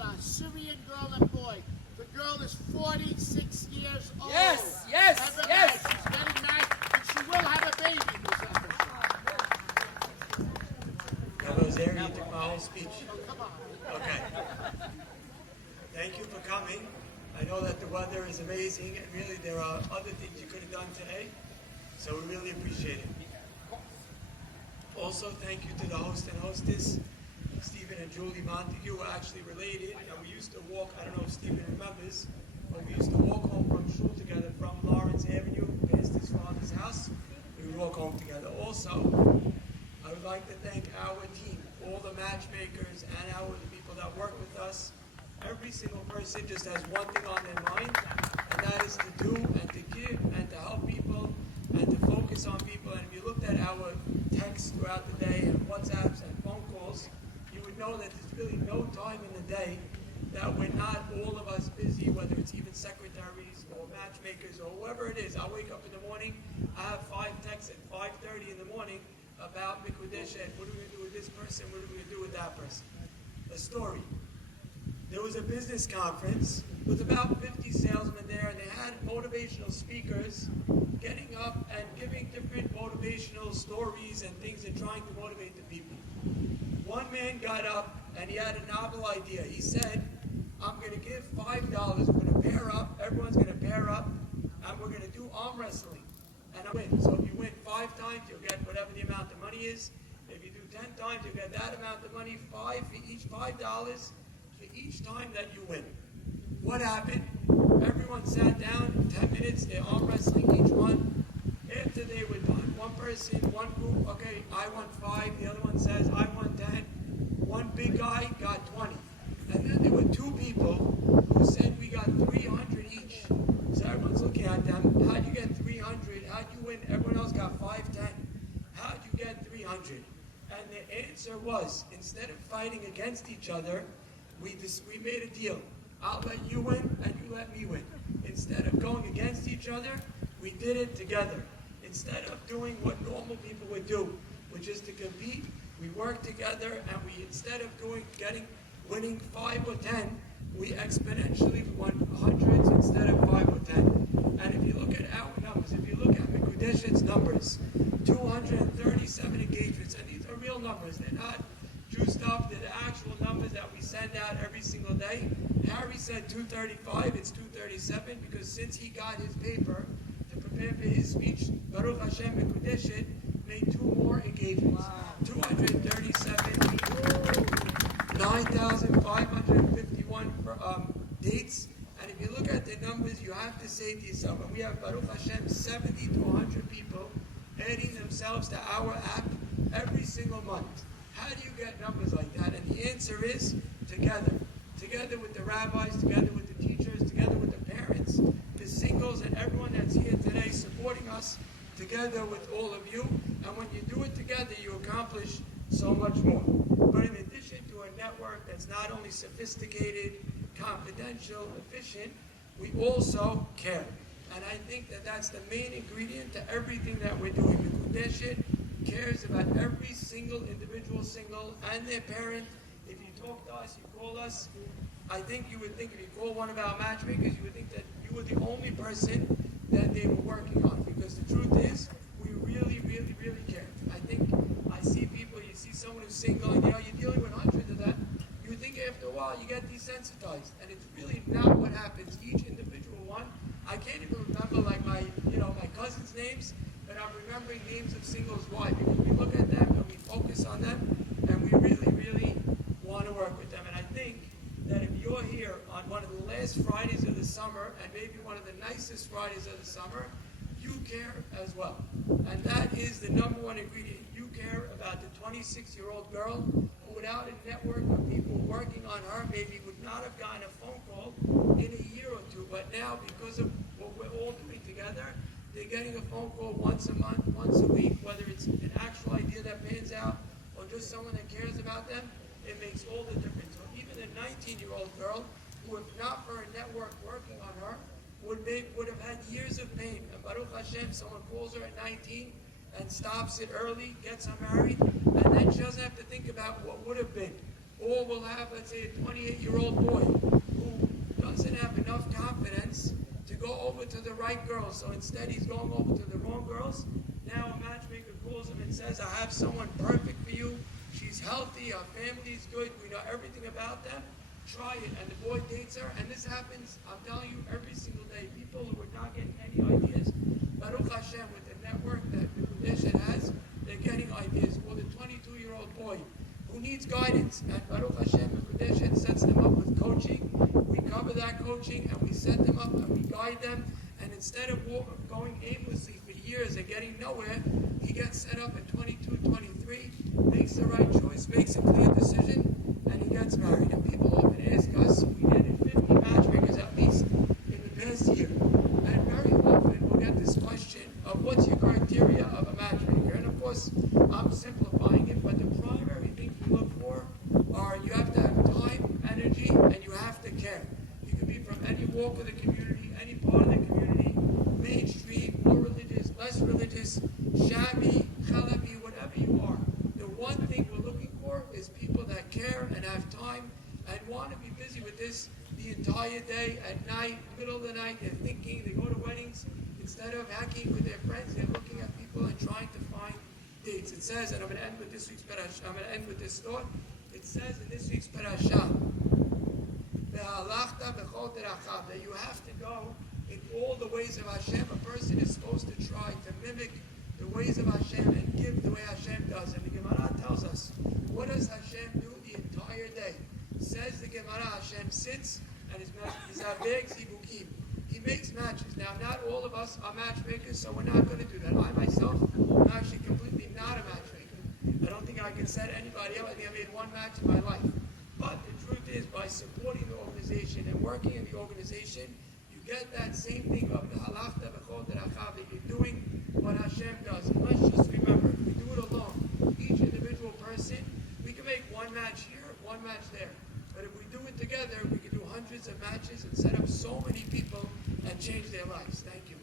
a Syrian girl and boy. The girl is 46 years old. Yes. She's getting married, and she will have a baby. You took my whole speech. Oh, come on. Okay. Thank you for coming. I know that the weather is amazing, and really there are other things you could have done today, so we really appreciate it. Also, thank you to the host and hostess, Stephen and Julie Montague, who are actually related, and we used to walk, I don't know if Stephen remembers, but we used to walk home from shul together from Lawrence Avenue past his father's house. We would walk home together. Also, I would like to thank our team, all the matchmakers and the people that work with us. Every single person just has one thing on their mind, and that is to do and to give and to help people and to focus on people. And if you looked at our texts throughout the day and WhatsApps and phone calls, you would know that there's really no time in the day that we're not all of us busy, whether it's even secretaries or matchmakers or whoever it is. I'll wake up in the morning, I have 5 texts at 5:30 in the morning about Mekudeshet. What are we going to do with this person? What are we going to do with that person? A story. There was a business conference with about 50 salesmen there, and they had motivational speakers getting up and giving different motivational stories and things and trying to motivate the people. One man got up and he had a novel idea. He said, I'm going to give $5. We're going to pair up. Everyone's going to pair up, and we're going to do arm wrestling. And I win. So if you win 5 times, you'll get whatever the amount of money is. If you do 10 times, you'll get that amount of money. $5 for each time that you win. What happened? Everyone sat down, 10 minutes, they're arm wrestling each one. After they were done, one person, one group, okay, I won 5, the other one says, I won 10. One big guy got 20. And then there were 2 people who said we got 300 each. So everyone's looking at them, how'd you get 300? How'd you win? Everyone else got 510. How'd you get 300? And the answer was, instead of fighting against each other, we made a deal. I'll let you win and you let me win. Instead of going against each other, we did it together. Instead of doing what normal people would do, which is to compete, we worked together, and we, instead of winning 5 or 10, we exponentially won hundreds instead of 5 or 10. And if you look at our numbers, if you look at Mekudeshet's numbers, 237 engagements, and these are real numbers, they're not juiced up, they're the actual numbers that we send out every single day. Harry said 235, it's 237, because since he got his paper to prepare for his speech, Baruch Hashem Mekudeshet made 2 more engagements. Wow. 237, 9,551 dates. And if you look at the numbers, you have to say to yourself, and we have Baruch Hashem 70 to 100 people adding themselves to our app every single month. How do you get numbers like that? And the answer is together. Together with the rabbis, together with the teachers, together with the parents, the singles, and everyone that's here today supporting us, together with all of you. And when you do it together, you accomplish so much more. But in addition to a network that's not only sophisticated, confidential, efficient, we also care. And I think that that's the main ingredient to everything that we're doing. Mekudeshet cares about every single individual single and their parent. If you talk to us, you call us, I think you would think, if you call one of our matchmakers, you would think that you were the only person that they were working on. Because the truth is, we really, really, really care. I think I see people, you see someone who's single, and you're dealing with hundreds of them, you would think after a while you get desensitized. And it's really not what happens. Each individual one, I can't even remember like my cousins' names, but I'm remembering names of singles. Why? Because we look at them and we focus on them, and we really, really want to work with them. And I think that if you're here on one of the last Fridays of the summer, and maybe one of the nicest Fridays of the summer, you care as well. And that is the number one ingredient. You care about the 26-year-old girl who, without a network of people working on her, maybe would not have gotten a phone call in a year or 2. But now, because of what we're all doing together, they're getting a phone call once a month, once a week, whether it's an actual idea that pans out or just someone that cares about them. It makes all the difference. So even a 19-year-old girl who, if not for a network working on her, would have had years of pain. And Baruch Hashem, someone calls her at 19 and stops it early, gets her married, and then she doesn't have to think about what would have been. Or we'll have, let's say, a 28-year-old boy who doesn't have enough confidence to go over to the right girl. So instead he's going over to the wrong girls. Now a matchmaker calls him and says, I have someone perfect for you. She's healthy, her family's good, we know everything about them. Try it. And the boy dates her. And this happens, I'm telling you, every single day. People who are not getting any ideas. Baruch Hashem, with the network that Mekudeshet has, they're getting ideas. For the 22-year-old boy who needs guidance, and Baruch Hashem, Mekudeshet sets them up with coaching. We cover that coaching and we set them up and we guide them. And instead of going aimlessly for years and getting nowhere, he gets set up at 22, 23, makes the right choice, makes a clear decision, and he gets married. And people often ask us, we added 50 matchmakers at least in the past year. And very often we'll get this question of what's your criteria of a matchmaker? And of course, I'm simplifying it, but the primary thing we look for are you have to have time, energy, and you have to care. You can be from any walk of the community, any part of the community, mainstream, more religious, less religious, shabby, chalabi, whatever you are. The one thing we're looking for is people that care and have time and want to be busy with this the entire day, at night, middle of the night. They're thinking, they go to weddings. Instead of hacking with their friends, they're looking at people and trying to find dates. It says, and I'm going to end with this week's parasha, I'm going to end with this thought. It says in this week's parasha, that you have to go in all the ways of Hashem. A person is supposed to try to mimic the ways of Hashem and give the way Hashem does. And the Gemara tells us, what does Hashem do the entire day? Says the Gemara, Hashem sits and is Haber zibukim. He makes matches. Now, not all of us are matchmakers, so we're not going to do that. I myself am actually completely not a matchmaker. I don't think I can set anybody else. I think I made one match in my life. But the truth is, by supporting the organization and working in the organization, you get that same thing of the halachta b'chol derachav, that you're doing what Hashem does. And let's just remember, if we do it alone, each individual person, we can make one match here, one match there. But if we do it together, we can do hundreds of matches and set up so many people and change their lives. Thank you.